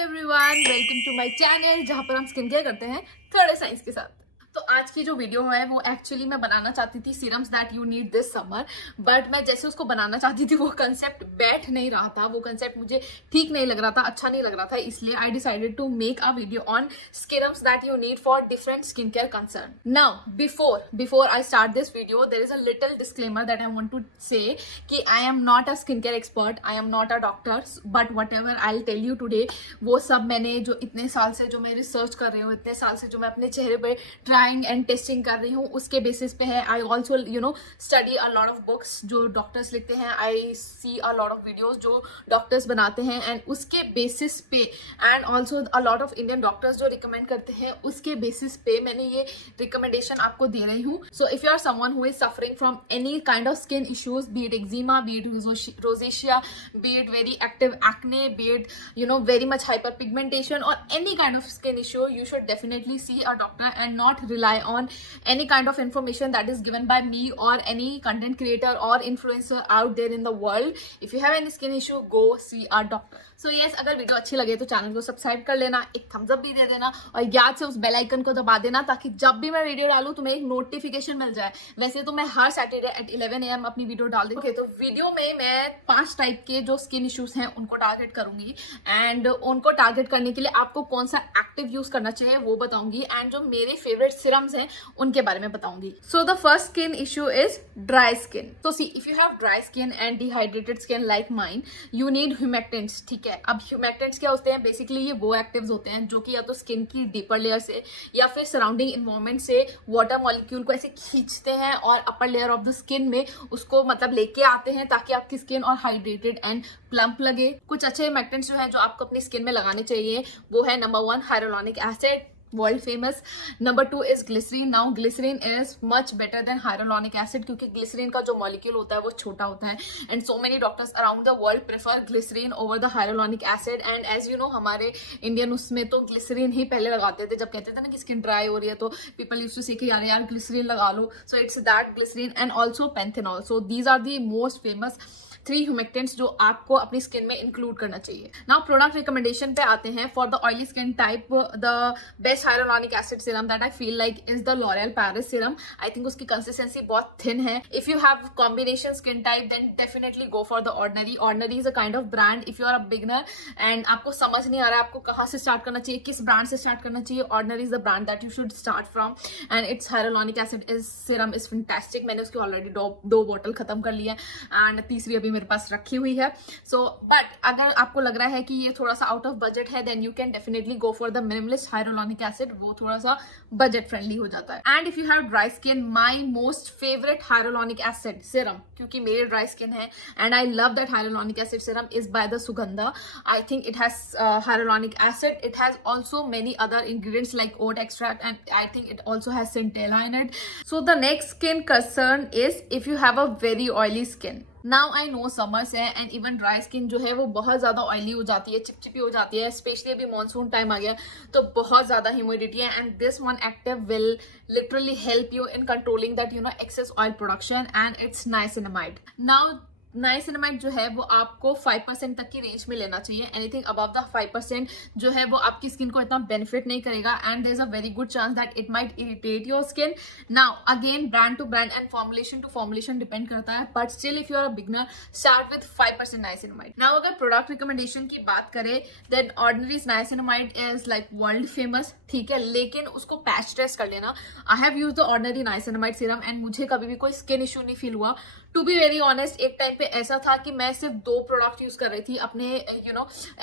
Everyone, welcome to my channel जहां पर हम स्किन केयर करते हैं थोड़े साइंस के साथ। तो आज की जो वीडियो है वो एक्चुअली मैं बनाना चाहती थी serums that you need this summer, but मैं जैसे उसको बनाना चाहती थी वो कंसेप्ट बैठ नहीं रहा था, वो कंसेप्ट मुझे ठीक नहीं लग रहा था, अच्छा नहीं लग रहा था, इसलिए I decided to make a video on serums that you need for different skin care concern. Now before I start this video there is a little disclaimer that I want to say कि I am not a skin care expert, I am not a doctor, but whatever I will tell you today वो सब मैंने जो इतने साल से जो मैं रिसर्च कर रही हूँ, इतने साल से जो मैं अपने चेहरे पे ट्राइंग एंड टेस्टिंग कर रही हूँ उसके बेसिस पे है। I also study a lot of books जो डॉक्टर्स लिखते हैं, आई सी अ लॉट ऑफ वीडियोज जो डॉक्टर्स बनाते हैं एंड उसके बेसिस पे, and also a lot of Indian doctors जो रिकमेंड करते हैं उसके बेसिस पे मैंने ये रिकमेंडेशन आपको दे रही हूँ। So if you are someone who is suffering from any kind of skin issues, be it eczema, be it rosacea, be it very active acne, be it very much hyperpigmentation or any kind of skin issue, you should definitely see a doctor and not rely on any kind of information that is given by me or any content creator or influencer out there in the world. If you have any skin issue, go see a doctor. So yes, अगर video अच्छी लगे तो channel को subscribe कर लेना, एक Thums up भी दे देना और याद से उस बेल आइकन को दबा देना ताकि जब भी मैं वीडियो डालूं तुम्हें एक नोटिफिकेशन मिल जाए। वैसे तो मैं हर सैटरडे एट 11 AM अपनी वीडियो डाल देती हूँ। तो वीडियो में मैं 5 टाइप के जो स्किन इश्यूज हैं उनको टारगेट करूंगी एंड उनको टारगेट करने के लिए आपको कौन सा एक्टिव यूज करना चाहिए वो बताऊंगी एंड जो मेरे फेवरेट सिरम्स हैं उनके बारे में बताऊंगी। So the first skin issue is dry skin. तो see, if you have dry skin and dehydrated skin like mine, you need humectants. ठीक है, अब ह्यूमेक्टेंट्स क्या होते हैं? बेसिकली ये वो एक्टिव्स होते हैं जो कि या तो स्किन की डीपर लेयर से या फिर सराउंडिंग इन्वायरमेंट से वाटर मॉलिक्यूल को ऐसे खींचते हैं और upper layer of the skin में उसको मतलब लेके आते हैं ताकि आपकी स्किन और हाइड्रेटेड एंड प्लम्प लगे। कुछ अच्छे ह्यूमेक्टेंट्स जो है जो आपको अपनी स्किन में लगाने चाहिए वो है number 1 hyaluronic acid, world famous. Number 2 is glycerine. Now glycerine is much better than hyaluronic acid क्योंकि ग्लिसरीन का जो मॉलिक्यूल होता है वो छोटा होता है and so many doctors around the world prefer glycerine over the hyaluronic acid. And as you know हमारे इंडियन उसमें तो ग्लिसरीन ही पहले लगाते थे जब कहते थे ना कि स्किन ड्राई हो रही है, तो पीपल यूज्ड टू से कि यार ग्लिसरीन लगा लो। So it's that glycerin and also panthenol. So these are the most famous 3 humectants जो आपको अपनी स्किन में इंक्लूड करना चाहिए। नाउ प्रोडक्ट रिकमेंडेशन पे आते हैं। For the oily skin type the best hyaluronic acid serum that I feel like is the L'Oreal Paris serum. I think उसकी कंसिस्टेंसी बहुत थिन है। If you have combination skin type then definitely go for the ordinary. Ordinary is a kind of brand. If you are a beginner and आपको समझ नहीं आ रहा है आपको कहाँ से स्टार्ट करना चाहिए, किस ब्रांड से स्टार्ट करना चाहिए, ordinary is the brand that you should start from and it's hyaluronic acid is serum is fantastic. मैंने उसकी ऑलरेडी दो बॉटल खत्म कर लिया एंड तीसरी अभी मेरे पास रखी हुई है। सो बट अगर आपको लग रहा है कि ये थोड़ा सा आउट ऑफ बजट है then you can definitely go for the minimalist hyaluronic acid, वो थोड़ा सा बजट फ्रेंडली हो जाता है। And if you have dry skin, my most favourite hyaluronic acid serum, क्योंकि मेरे ड्राई स्किन है and I love that hyaluronic acid serum, is by the Sugandha. I think it has hyaluronic acid, it has also many other ingredients like oat extract and I think it also has centella in it. So the next skin concern is if you have a very oily skin. Now I know summers है and even dry skin जो है वो बहुत ज्यादा oily हो जाती है, चिपचिपी हो जाती है, स्पेशली अभी मानसून टाइम आ गया तो बहुत ज्यादा ह्यूमिडिटी है and this one active will literally help you in controlling that excess oil production and it's niacinamide. Now niacinamide जो है वो आपको 5% तक की रेंज में लेना चाहिए। एनीथिंग अबव द 5% जो है वो आपकी स्किन को इतना बेनिफिट नहीं करेगा and there is a very good chance that it might irritate your skin. Now again brand to brand and formulation to formulation depend करता है, but still if you are a beginner start with 5% niacinamide. Now अगर product recommendation की बात करें then ordinary niacinamide is like world famous, ठीक है, लेकिन उसको पैच टेस्ट कर लेना। I have used the ordinary niacinamide serum and मुझे कभी भी कोई स्किन इशू नहीं फील हुआ। टू बी वेरी ऑनेस्ट एक टाइम पे ऐसा था कि मैं सिर्फ 2 प्रोडक्ट यूज कर रही थी अपने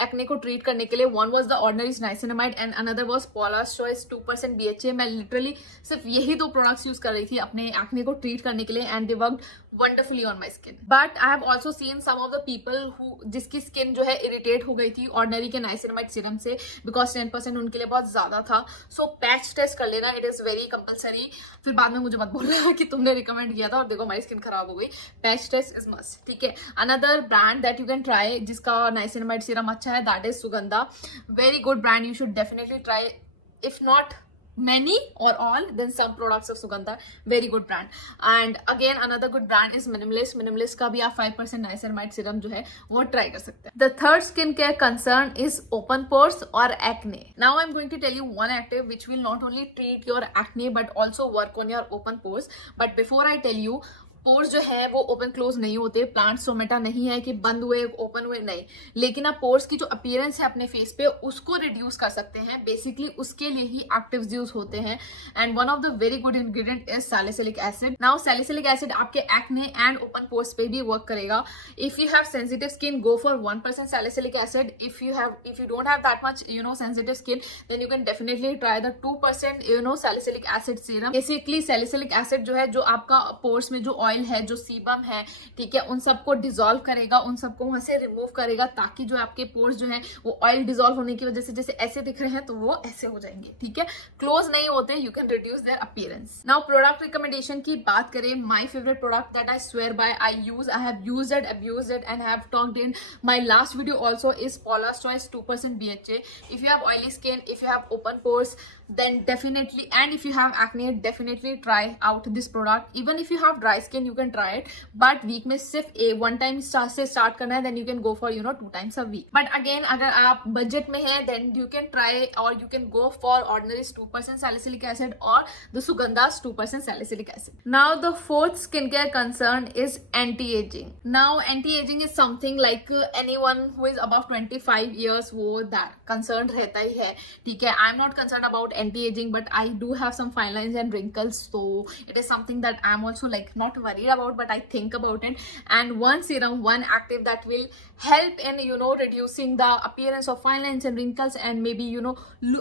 एक्ने को ट्रीट करने के लिए। One was the ordinary niacinamide and another was parlours choice 2% BHA। मैं लिटरली सिर्फ यही 2 प्रोडक्ट्स यूज कर रही थी अपने एक्ने को ट्रीट करने के लिए and they worked wonderfully on my skin. But I have also seen some of the people who जिसकी स्किन जो है इरिटेट हो गई थी ऑर्डिनरी के नाइसिनामाइड सीरम से बिकॉज 10% उनके लिए बहुत ज्यादा था। सो पैच टेस्ट कर लेना, इट इज वेरी कंपल्सरी। फिर बाद में मुझे मत बोलना कि तुमने रिकमेंड किया था और देखो हमारी स्किन खराब हो गई। पैच टेस्ट इज मस्ट, ठीक है। Another brand that you can try जिसका नाइसिनामाइड सीरम अच्छा है that is Sugandha. Very good brand, you should definitely try. If not many or all, then some products of Sugandha, very good brand. And again another good brand is Minimalist का भी आप 5% niacinamide serum जो है वो try कर सकते हैं. The third skincare concern is open pores or acne. Now I'm going to tell you one active which will not only treat your acne but also work on your open pores. But before I tell you, pores जो है वो open close नहीं होते, plant stomata नहीं है कि बंद हुए ओपन हुए, नहीं, लेकिन आप पोर्स की जो अपीयरेंस है अपने फेस पे उसको रिड्यूस कर सकते हैं. बेसिकली उसके लिए ही एक्टिव्स यूज होते हैं. And one of the very good ingredient is salicylic acid. Now salicylic acid आपके एक्ने एंड ओपन पोर्स पे भी वर्क करेगा. If you have sensitive skin, go for 1% salicylic acid. If you don't have that much sensitive skin, then you can definitely try the 2% salicylic acid serum. Basically salicylic acid जो है, जो आपका pores में जो oil है, जो sebum है, ठीक है, उन सबको डिसॉल्व करेगा, उन सबको वहां से रिमूव करेगा, ताकि जो आपके पोर्स जो है वो ऑयल डिसॉल्व होने की वजह से जैसे ऐसे दिख रहे हैं तो वो ऐसे हो जाएंगे. ठीक है, क्लोज नहीं होते. You can reduce there appearance. Now product recommendation की बात करें, my favourite product that I swear by, I have used it, abused it and have talked in my last video also is Paula's Choice 2% BHA. If you have oily skin, if you have open pores, then definitely, and if you have acne, definitely try out this product. Even if you have dry skin, you can try it, but week में सिर्फ one time से start करना है, then you can go for 2 times a week. But again, अगर आप budget में हैं, then you can try or you can go for Ordinary's 2% salicylic acid or the Sugandha's 2% salicylic acid. Now the fourth skincare concern is anti-aging. Now anti-aging is something like anyone who is above 25 years वो that concerned रहता ही है. ठीक है, I'm not concerned about anti-aging, but I do have some fine lines and wrinkles, so it is something that I'm also like not worried about, but I think about it. And one serum, one active that will help in reducing the appearance of fine lines and wrinkles and maybe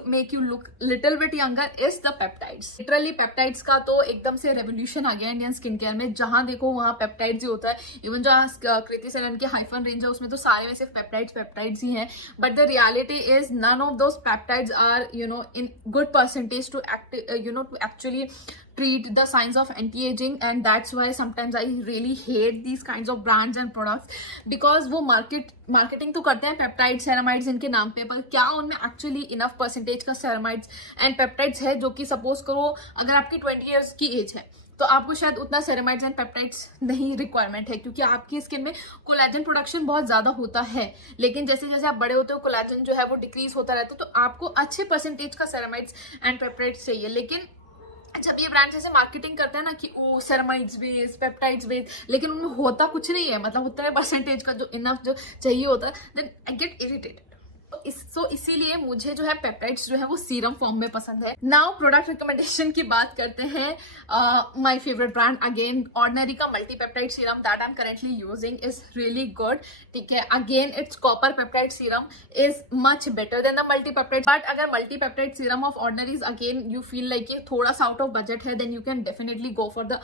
make you look little bit younger is the peptides. Literally peptides का तो एकदम से revolution आ गया Indian skin care में. जहां देखो वहां peptides ही होता है. इवन जो कृति सेनन के हाइफन रेंज है उसमें तो सारे में सिर्फ peptides ही हैं. But the reality is none of those peptides are in good percentage to actually treat the signs of anti-aging. And that's why sometimes I really hate these kinds of brands and products, because वो marketing तो करते हैं peptides, ceramides इनके नाम पे, पर क्या उनमें actually enough percentage का ceramides and peptides है, जो कि suppose करो अगर आपकी 20 years की एज है तो आपको शायद उतना सेरेमाइड्स एंड पेप्टाइड्स नहीं रिक्वायरमेंट है, क्योंकि आपकी स्किन में कोलेजन प्रोडक्शन बहुत ज्यादा होता है. लेकिन जैसे जैसे आप बड़े होते हो कोलेजन जो है वो डिक्रीज होता रहता है, तो आपको अच्छे परसेंटेज का सेरेमाइड्स एंड पेप्टाइड्स चाहिए. लेकिन जब ये ब्रांड जैसे मार्केटिंग करते हैं ना कि वो सेरेमाइड्स बेस्ड, पेप्टाइड्स बेस्ड, लेकिन उनमें होता कुछ नहीं है, मतलब उतना परसेंटेज का जो इनफ जो चाहिए होता है, देन आई गेट इरिटेटेड. इसीलिए मुझे जो है पेप्टाइड्स जो है वो सीरम फॉर्म में पसंद है. नाउ प्रोडक्ट रिकमेंडेशन की बात करते हैं. My favourite brand again Ordinary का multi peptide serum that I am currently using is really good. ठीक है, again it's copper peptide serum is much better than the multi peptide. But अगर multi peptide serum of Ordinary's again you feel like ये थोड़ा सा out of budget है, then you can definitely go for the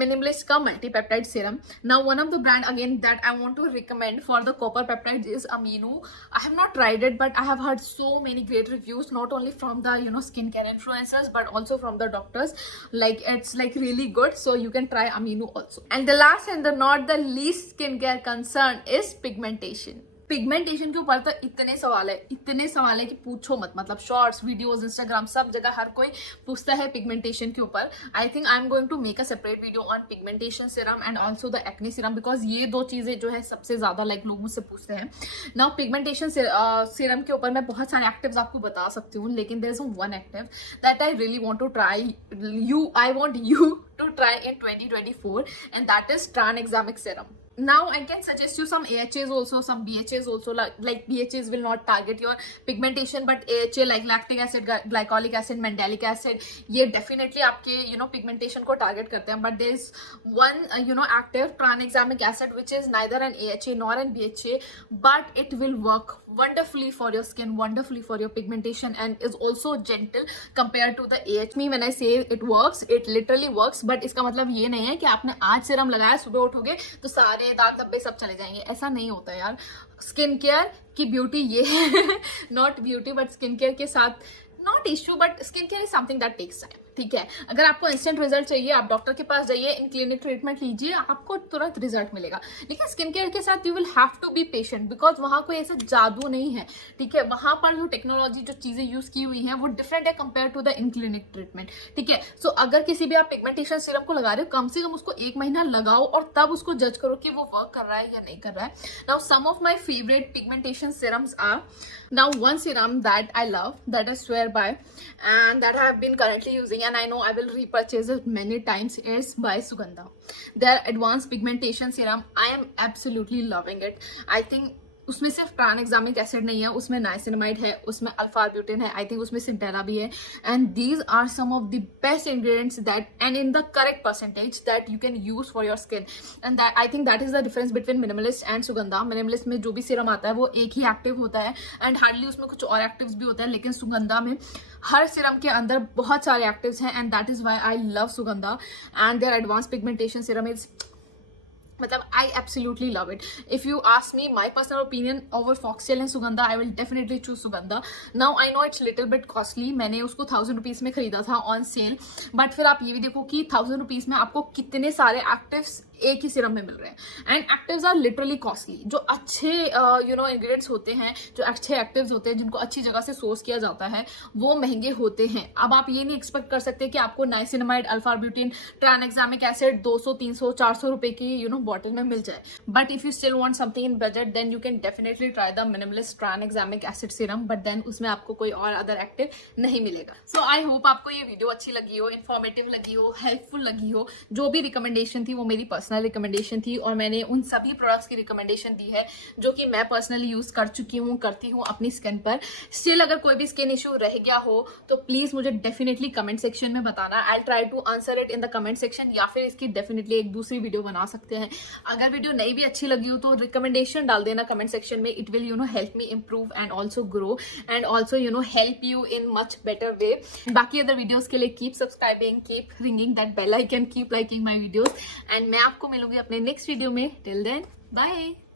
Minimalist का multi-peptide serum. Now one of the brand again that I want to recommend for the copper peptides is Amino. I have not tried it, but I have heard so many great reviews, not only from the skincare influencers but also from the doctors. Like it's like really good, so you can try Amino also. And the last and not the least skincare concern is pigmentation. Pigmentation के ऊपर तो इतने सवाल है कि पूछो मत. मतलब शॉर्ट्स, वीडियोस, इंस्टाग्राम, सब जगह हर कोई पूछता है पिगमेंटेशन के ऊपर. I think I am going to make a separate video on pigmentation serum and also the acne serum, because ये दो चीजें जो है सबसे ज्यादा लाइक लोग मुझसे पूछते हैं. नाउ पिगमेंटेशन सीरम के ऊपर मैं बहुत सारे एक्टिव्स आपको बता सकती हूँ, लेकिन there is one active that I really want to try. I want you to try in 2024, and that is tranexamic serum. Now I can suggest you some AHAs also, some BHAs also. Like BHAs will not target your pigmentation, but AHA like lactic acid, glycolic acid, mandelic acid, ये definitely आपके pigmentation को target करते हैं. But there is one active tranexamic acid which is neither an AHA nor an BHA, but it will work wonderfully for your skin, wonderfully for your pigmentation, and is also gentle compared to the AHA. When I say it works, it literally works. But इसका मतलब ये नहीं है कि आपने आज serum लगाया, सुबह उठोगे तो सारे दाग धब्बे सब चले जाएंगे. ऐसा नहीं होता यार. स्किन केयर की ब्यूटी ये है, not beauty but skin care के साथ not issue, but skin care is something that takes time. ठीक है, अगर आपको इंस्टेंट रिजल्ट चाहिए आप डॉक्टर के पास जाइए, इन क्लिनिक ट्रीटमेंट लीजिए, आपको तुरंत रिजल्ट मिलेगा। लेकिन स्किन केयर के साथ you will have to be patient, because वहां कोई ऐसा जादू नहीं है। ठीक है, वहां पर जो टेक्नोलॉजी, जो चीजें यूज की हुई हैं वो डिफरेंट है compare to the in clinic treatment. ठीक है, सो अगर किसी भी आप पिगमेंटेशन सीरम को लगा रहे हो, कम से कम उसको 1 महीना लगाओ और तब उसको जज करो कि वो वर्क कर रहा है या नहीं कर रहा है। Now some of my favourite pigmentation serums are, now one serum that I love, that I swear by and that I have been currently using and I know I will repurchase it many times, is by Sugandha. Their advanced pigmentation serum, I am absolutely loving it. I think उसमें सिर्फ ट्रांएग्जामिक acid नहीं है, उसमें niacinamide है, उसमें alpha arbutin है, I think उसमें सिंटेरा भी है, and these are some of the best ingredients that and in the correct percentage that you can use for your skin. And I think that is the difference between minimalist and Sugandha. Minimalist में जो भी serum आता है वो एक ही active होता है and hardly उसमें कुछ और एक्टिव्स भी होते हैं, लेकिन सुगंधा में हर सीरम के अंदर बहुत सारे एक्टिव्स हैं and that is why I love Sugandha and their advance pigmentation serum is, मतलब I absolutely love it. If you ask me my personal opinion over Foxtail and Sugandha, I will definitely choose Sugandha. Now I know it's little bit costly. मैंने उसको 1000 rupees में खरीदा था on sale, but फिर आप ये भी देखो कि 1000 रुपीज में आपको कितने सारे एक्टिव्स एक ही सीरम में मिल रहे हैं and actives are literally costly. जो अच्छे इंग्रेडिएंट्स होते हैं, जो अच्छे एक्टिव्स होते हैं, जिनको अच्छी जगह से सोर्स किया जाता है, वो महंगे होते हैं। अब आप ये नहीं एक्सपेक्ट कर सकते कि आपको niacinamide, alpha arbutin, tranexamic acid 200, 300, 400 रुपए की बॉटल में मिल जाए। But if you still want something in budget then you can definitely try the Minimalist tranexamic acid serum, but then उसमें आपको कोई और अदर एक्टिव नहीं मिलेगा। सो आई होप आपको ये वीडियो अच्छी लगी हो, इन्फॉर्मेटिव लगी हो, हेल्पफुल लगी हो। जो भी रिकमेंडेशन थी वो मेरी पर्सनल रिकमेंडेशन थी और मैंने उन सभी प्रोडक्ट्स की रिकमेंडेशन दी है जो कि मैं पर्सनली यूज कर चुकी हूँ, करती हूँ अपनी स्किन पर। स्टिल अगर कोई भी स्किन इश्यू रह गया हो तो प्लीज मुझे डेफिनेटली कमेंट सेक्शन में बताना। I try to answer it in the comment section, या फिर इसकी डेफिनेटली एक दूसरी वीडियो बना सकते हैं। अगर वीडियो नहीं भी अच्छी लगी हो तो रिकमेंडेशन डाल देना कमेंट सेक्शन में। It will help me improve and also grow and also help you in much better way. बाकी अदर वीडियोस के लिए keep subscribing, keep ringing that bell icon, keep liking my videos and मैं आपको मिलूंगी अपने next video में। Till then bye.